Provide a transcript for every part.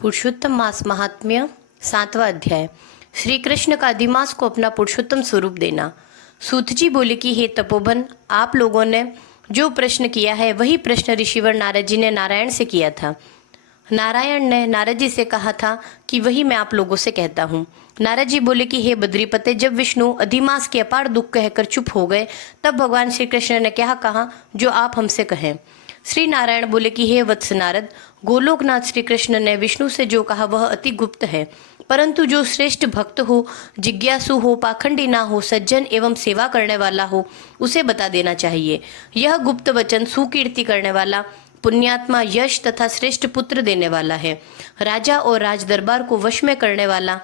पुरुषोत्तम मास महात्म्य 7वां अध्याय। श्री कृष्ण का अधिमास को अपना पुरुषोत्तम स्वरूप देना। सूत जी बोले कि हे तपोवन, आप लोगों ने जो प्रश्न किया है वही प्रश्न ऋषिवर नारद जी ने नारायण से किया था। नारायण ने नारद जी से कहा था कि वही मैं आप लोगों से कहता हूँ। नारद जी बोले कि हे बद्रीपते, जब विष्णु अधिमास के अपार दुख कहकर चुप हो गए तब भगवान श्री कृष्ण ने क्या कहा जो आप हमसे कहें। श्री नारायण बोले कि हे वत्स नारद, गोलोकनाथ श्री कृष्ण ने विष्णु से जो कहा वह अति गुप्त है, परंतु जो श्रेष्ठ भक्त हो, जिज्ञासु हो, पाखंडी ना हो, सज्जन एवं सेवा करने वाला हो, उसे बता देना चाहिए। यह गुप्त वचन सुकीर्ति करने वाला, पुण्यात्मा, यश तथा श्रेष्ठ पुत्र देने वाला है, राजा और राज दरबार को वश में करने वाला,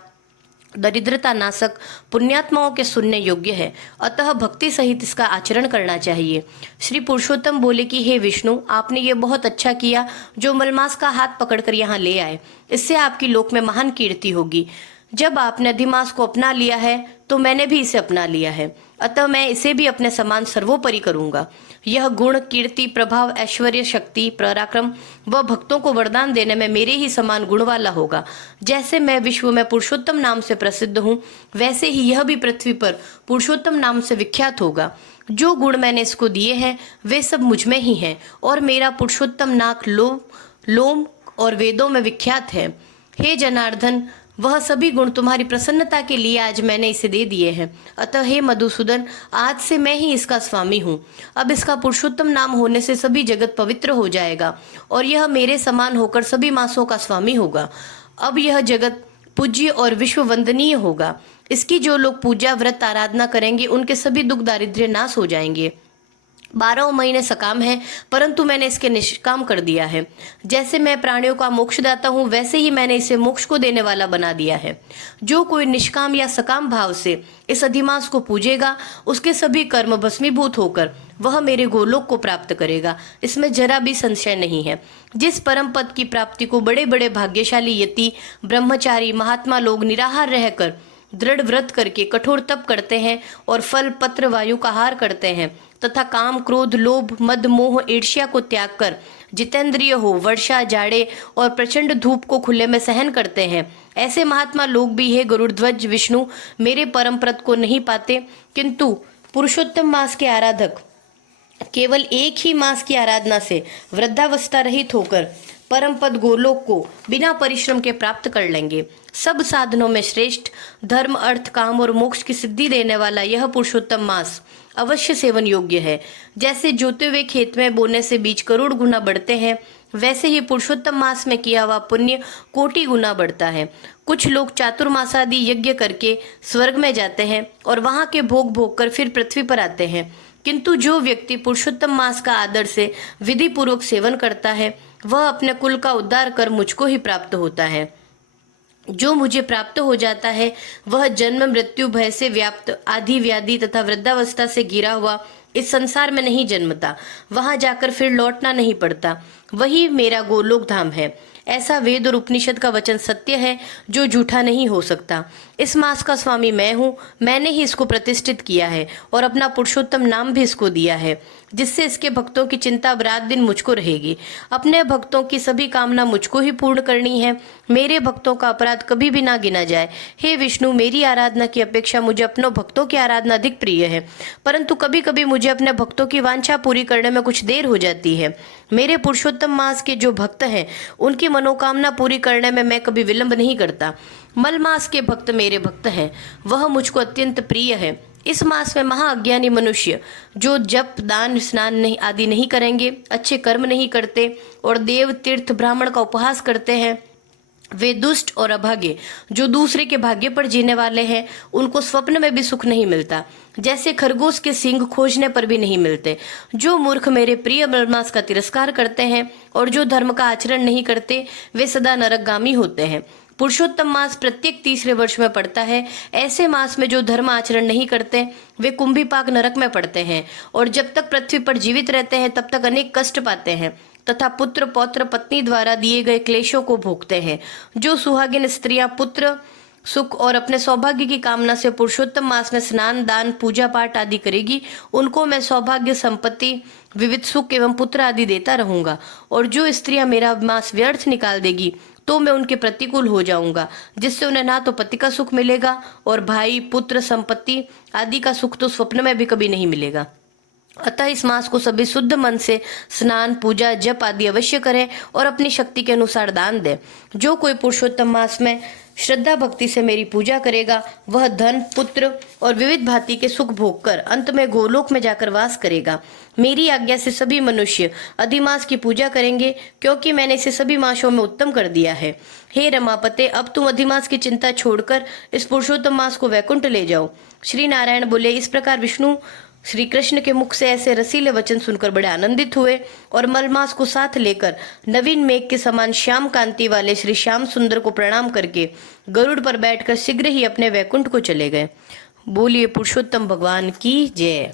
दरिद्रता नाशक, पुण्यात्माओं के सुनने योग्य है, अतः भक्ति सहित इसका आचरण करना चाहिए। श्री पुरुषोत्तम बोले कि हे विष्णु, आपने ये बहुत अच्छा किया जो मलमास का हाथ पकड़कर यहाँ ले आए, इससे आपकी लोक में महान कीर्ति होगी। जब आपने अधिमास को अपना लिया है तो मैंने भी इसे अपना लिया है, अतः मैं इसे भी अपने समान सर्वोपरि करूंगा। यह गुण, कीर्ति, प्रभाव, ऐश्वर्य, शक्ति, पराक्रम व भक्तों को वरदान देने में मेरे ही समान गुण वाला होगा। जैसे मैं विश्व में पुरुषोत्तम नाम से प्रसिद्ध हूँ, वैसे ही यह भी पृथ्वी पर पुरुषोत्तम नाम से विख्यात होगा। जो गुण मैंने इसको दिए हैं वे सब मुझ में ही हैं, और मेरा पुरुषोत्तम नाक लोम और वेदों में विख्यात है। हे जनार्दन, वह सभी गुण तुम्हारी प्रसन्नता के लिए आज मैंने इसे दे दिए हैं। अतः हे मधुसूदन, आज से मैं ही इसका स्वामी हूँ। अब इसका पुरुषोत्तम नाम होने से सभी जगत पवित्र हो जाएगा और यह मेरे समान होकर सभी मासों का स्वामी होगा। अब यह जगत पूज्य और विश्व वंदनीय होगा। इसकी जो लोग पूजा, व्रत, आराधना करेंगे उनके सभी दुख दारिद्र्य नाश हो जाएंगे। 12 महीने सकाम है, परंतु मैंने इसके निष्काम कर दिया है। जैसे मैं प्राणियों का मोक्ष दाता हूँ, वैसे ही मैंने इसे मोक्ष को देने वाला बना दिया है। जो कोई निष्काम या सकाम भाव से इस अधिमास को पूजेगा, उसके सभी कर्म भस्मीभूत होकर वह मेरे गोलोक को प्राप्त करेगा, इसमें जरा भी संशय नहीं है। जिस परम पद की प्राप्ति को बड़े बड़े भाग्यशाली यति, ब्रह्मचारी, महात्मा लोग निराहार रहकर, दृढ़ व्रत करके, कठोर तप करते हैं और फल, पत्र, वायु का हार करते हैं तथा काम, क्रोध, लोभ, मद, मोह, ईर्ष्या को त्याग कर जितेंद्रिय हो, वर्षा, जाड़े और प्रचंड धूप को खुले में सहन करते हैं, ऐसे महात्मा लोग भी हे गरुड़ध्वज विष्णु, मेरे परम पद को नहीं पाते, किंतु पुरुषोत्तम मास के आराधक केवल एक ही मास की आराधना से वृद्धावस्था रहित होकर परम पद गोलोक को बिना परिश्रम के प्राप्त कर लेंगे। सब साधनों में श्रेष्ठ, धर्म, अर्थ, काम और मोक्ष की सिद्धि देने वाला यह पुरुषोत्तम मास अवश्य सेवन योग्य है। जैसे जोते हुए खेत में बोने से बीज करोड़ गुना बढ़ते हैं, वैसे ही पुरुषोत्तम मास में किया हुआ पुण्य कोटि गुना बढ़ता है। कुछ लोग चातुर्मासादि यज्ञ करके स्वर्ग में जाते हैं और वहां के भोग भोग कर फिर पृथ्वी पर आते हैं, किंतु जो व्यक्ति पुरुषोत्तम मास का आदर से विधि पूर्वक सेवन करता है, वह अपने कुल का उद्धार कर मुझको ही प्राप्त होता है। जो मुझे प्राप्त हो जाता है वह जन्म, मृत्यु, भय से व्याप्त, आदि व्याधि तथा वृद्धावस्था से घिरा हुआ इस संसार में नहीं जन्मता, वहां जाकर फिर लौटना नहीं पड़ता। वही मेरा गोलोक धाम है। ऐसा वेद और उपनिषद का वचन सत्य है जो झूठा नहीं हो सकता। इस मास का स्वामी मैं हूँ, मैंने ही इसको प्रतिष्ठित किया है और अपना पुरुषोत्तम नाम भी इसको दिया है, जिससे इसके भक्तों की चिंता अब रात दिन मुझको रहेगी। अपने भक्तों की सभी कामना मुझको ही पूर्ण करनी है। मेरे भक्तों का अपराध कभी भी ना गिना जाए। हे विष्णु, मेरी आराधना की अपेक्षा मुझे अपनों भक्तों की आराधना अधिक प्रिय है, परंतु कभी कभी मुझे अपने भक्तों की वांछा पूरी करने में कुछ देर हो जाती है। मेरे पुरुषोत्तम मास के जो भक्त हैं उनकी मनोकामना पूरी करने में मैं कभी विलंब नहीं करता। मल मास के भक्त मेरे भक्त हैं, वह मुझको अत्यंत प्रिय है। इस मास में महाअज्ञानी मनुष्य जो जप, दान, स्नान नहीं आदि नहीं करेंगे, अच्छे कर्म नहीं करते और देव, तीर्थ, ब्राह्मण का उपहास करते हैं, वे दुष्ट और अभागे जो दूसरे के भाग्य पर जीने वाले हैं, उनको स्वप्न में भी सुख नहीं मिलता, जैसे खरगोश के सींग खोजने पर भी नहीं मिलते। जो मूर्ख मेरे प्रिय मलमास का तिरस्कार करते हैं और जो धर्म का आचरण नहीं करते, वे सदा नरकगामी होते हैं। पुरुषोत्तम मास प्रत्येक तीसरे वर्ष में पड़ता है। ऐसे मास में जो धर्म आचरण नहीं करते वे कुंभीपाक नरक में पड़ते हैं और जब तक पृथ्वी पर जीवित रहते हैं तब तक अनेक कष्ट पाते हैं तथा पुत्र, पौत्र, पत्नी द्वारा दिए गए क्लेशों को भोगते हैं। जो सुहागिन स्त्रियां पुत्र सुख और अपने सौभाग्य की कामना से पुरुषोत्तम मास में स्नान, दान, पूजा पाठ आदि करेगी, उनको मैं सौभाग्य, संपत्ति, विविध सुख एवं पुत्र आदि देता रहूंगा। और जो स्त्रियां मेरा मास व्यर्थ निकाल देगी तो मैं उनके प्रतिकूल हो जाऊंगा, जिससे उन्हें ना तो पति का सुख मिलेगा और भाई, पुत्र, संपत्ति आदि का सुख तो स्वप्न में भी कभी नहीं मिलेगा। अतः इस मास को सभी शुद्ध मन से स्नान, पूजा, जप आदि अवश्य करें और अपनी शक्ति के अनुसार दान दें। जो कोई पुरुषोत्तम मास में श्रद्धा भक्ति से मेरी पूजा करेगा, वह धन, पुत्र और विविध भांति के सुख भोग कर अंत में गोलोक में जाकर वास करेगा। मेरी आज्ञा से सभी मनुष्य अधिमास की पूजा करेंगे, क्योंकि मैंने इसे सभी मासों में उत्तम कर दिया है। हे रमापते, अब तुम अधिमास की चिंता छोड़कर इस पुरुषोत्तम मास को वैकुंठ ले जाओ। श्री नारायण बोले। इस प्रकार विष्णु श्री कृष्ण के मुख से ऐसे रसीले वचन सुनकर बड़े आनंदित हुए और मलमास को साथ लेकर नवीन मेघ के समान श्याम कांति वाले श्री श्याम सुंदर को प्रणाम करके गरुड़ पर बैठकर शीघ्र ही अपने वैकुंठ को चले गए। बोलिए पुरुषोत्तम भगवान की जय।